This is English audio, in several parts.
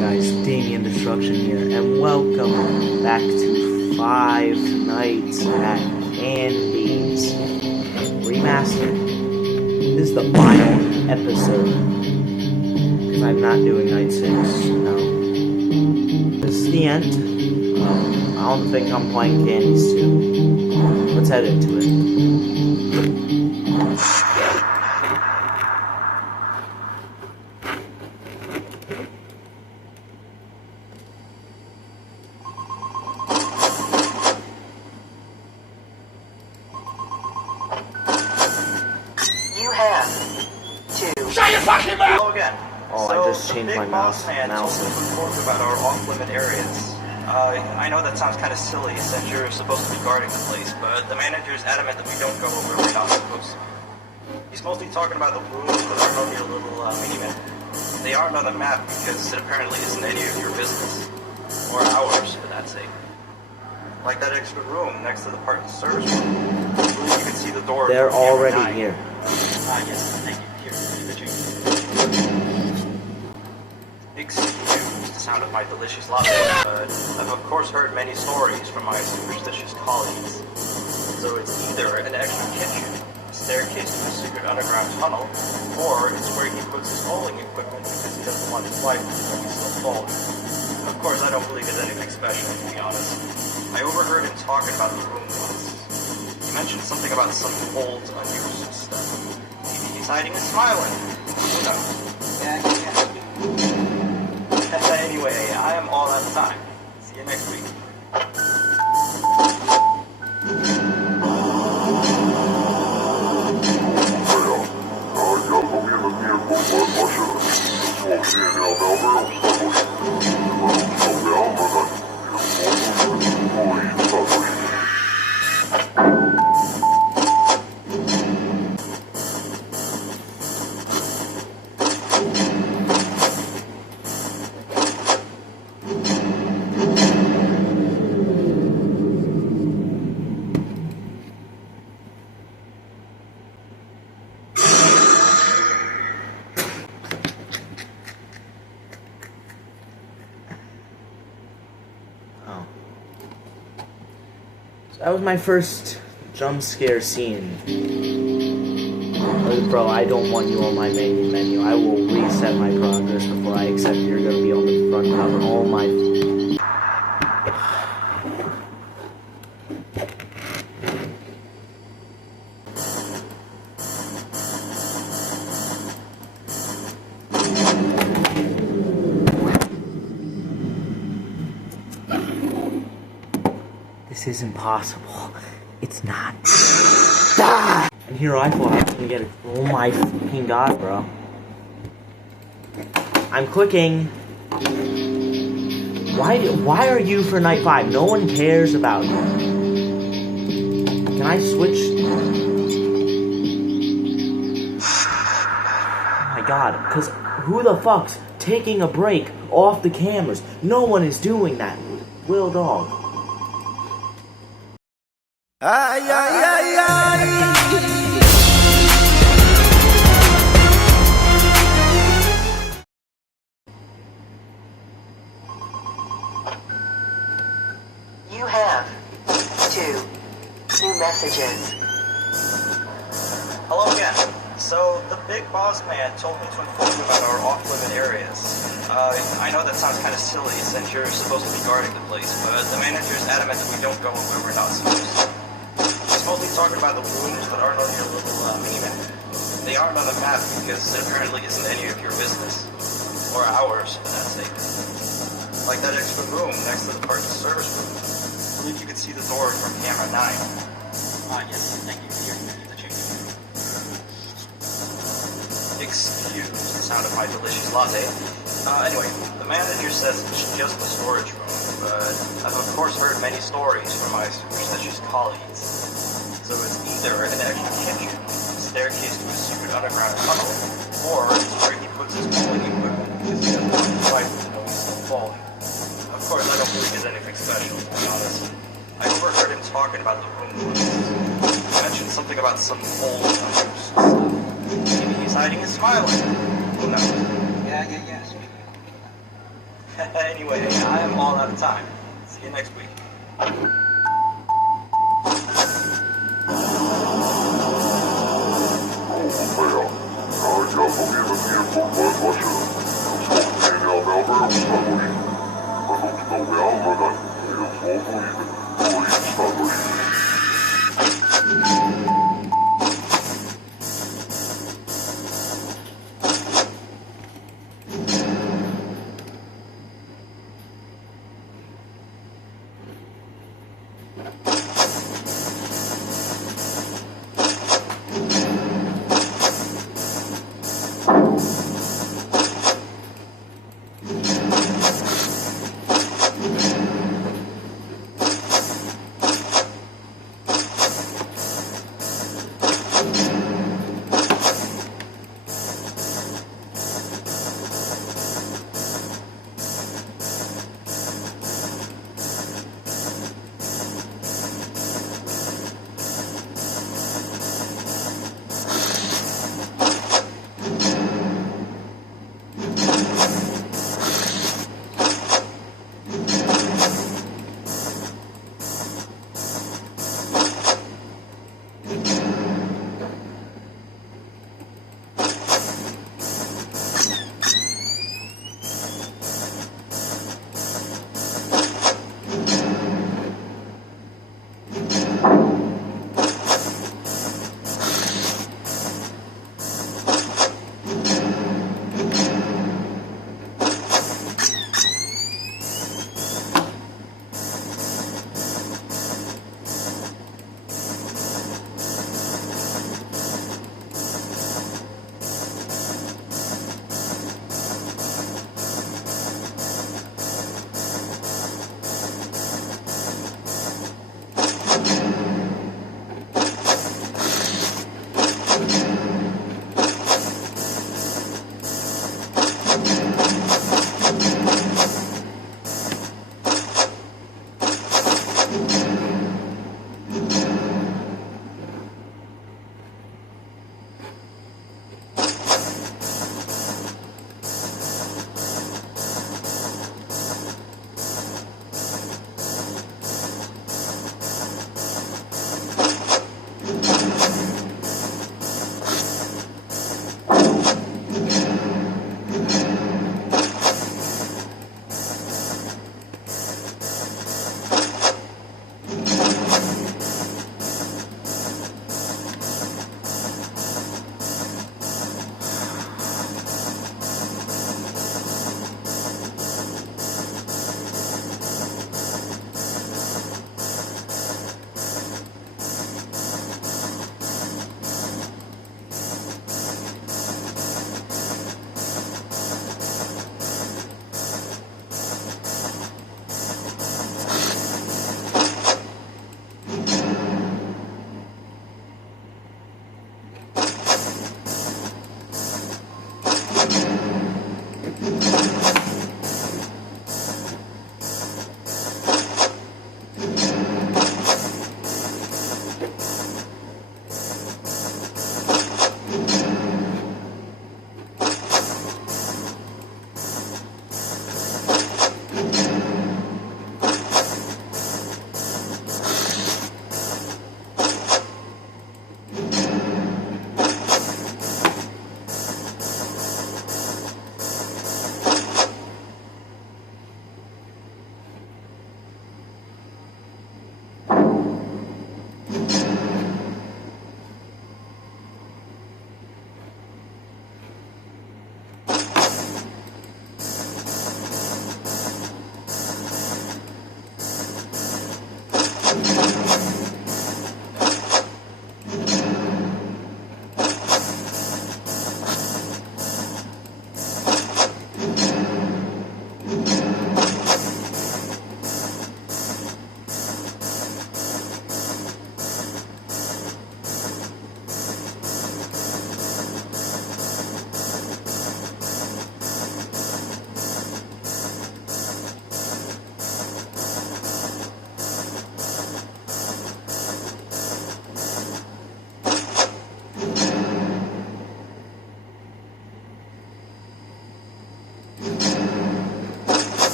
guys, Damien Destruction here, and welcome back to Five Nights at Candy's Remastered. This is the final episode, because I'm not doing Night 6, no. This is the end. I don't think I'm playing Candy's 2. Let's head into it. Hello again. Oh, so I just changed my mouse. Man told me to report about our off-limit areas. I know that sounds kind of silly since you're supposed to be guarding the place, but the manager is adamant that we don't go where we're not supposed to. He's mostly talking about the rooms that aren't on your little mini-map. They aren't on the map because it apparently isn't any of your business. Or ours, for that sake. Like that extra room next to the part service room. I believe you can see the door. They're already here. Yes, thank you. Excuse the sound of my delicious latte, but I've of course heard many stories from my superstitious colleagues. So it's either an extra kitchen, a staircase to a secret underground tunnel, or it's where he puts his bowling equipment because he doesn't want his wife to know he's still bowling. Of course, I don't believe it's anything special, to be honest. I overheard him talking about the room once. He mentioned something about some old, unused stuff. Maybe he's hiding and smiling. Who knows? Anyway, I am all out of time. See you next week. That was my first jump scare scene. Bro, I don't want you on my main menu. I will reset my progress before I accept you're gonna be on the front cover. Oh my... This is impossible. It's not. And here I thought I was gonna get it. Oh my fucking god, bro. I'm clicking. Why are you for night 5? No one cares about you. Can I switch? Oh my god, because who the fuck's taking a break off the cameras? No one is doing that. Will Dog. Ay, ay, ay, ay. You have 2 new messages. Hello again. So, the big boss man told me to inform you about our off-limit areas. I know that sounds kind of silly since you're supposed to be guarding the place, but the manager is adamant that we don't go where we're not supposed to. He's mostly talking about the rooms that aren't on your little mini-map. They aren't on the map because it apparently isn't any of your business. Or ours, for that sake. Like that extra room next to the part service room. I believe you can see the door from camera 9. Yes, thank you. Here, the change. Excuse the sound of my delicious latte. Anyway, the manager says it's just a storage room, but I've of course heard many stories from my superstitious colleagues. So it's either an extra kitchen, a staircase to a secret underground tunnel, or it's where he puts his bowling equipment because he doesn't want his wife to know he's still bowling. Of course, I don't believe it's anything special, to be honest. I overheard him talking about the room once. He mentioned something about some old unused stuff. Maybe he's hiding and smiling. Who knows? Yeah. Anyway, I am all out of time. See you next week.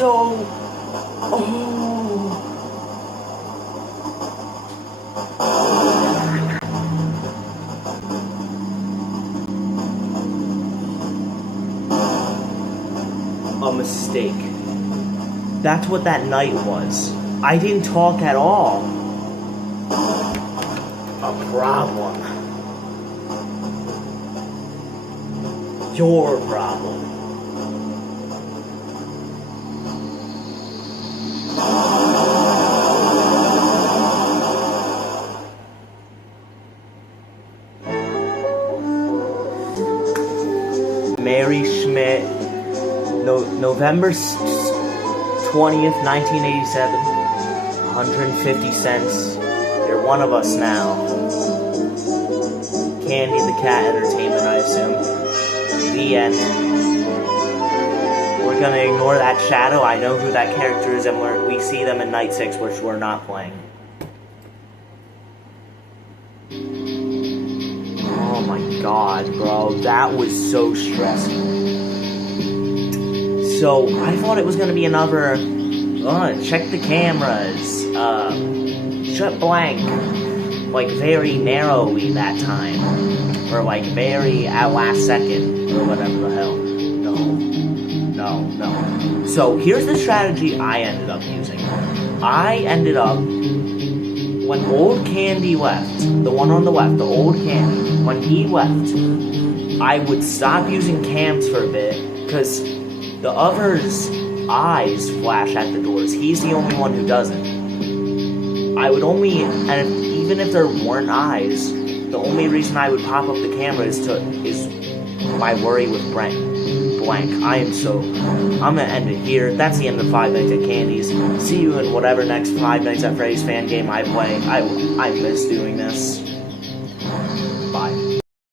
so... Oh... A mistake. That's what that night was. I didn't talk at all. A problem. Your problem. Mary Schmidt, November 20th, 1987, 150 cents. You're one of us now. Candy the Cat Entertainment, I assume. The end. We're gonna ignore that shadow. I know who that character is, and we see them in Night 6, which we're not playing. Oh my god, bro. That was so stressful. So, I thought it was gonna be another, check the cameras, shut blank, like very narrowly that time, or like very at last second, or whatever the hell. No. So, here's the strategy I ended up using. I ended up, when old Candy left, the one on the left, the old Candy, when he left, I would stop using cams for a bit, because the other's eyes flash at the doors. He's the only one who doesn't. I would only, even if there weren't eyes, the only reason I would pop up the camera is my worry with blank. I'm gonna end it here. That's the end of 5 Nights at Candy's. See you in whatever next 5 Nights at Freddy's fan game I play. I miss doing this.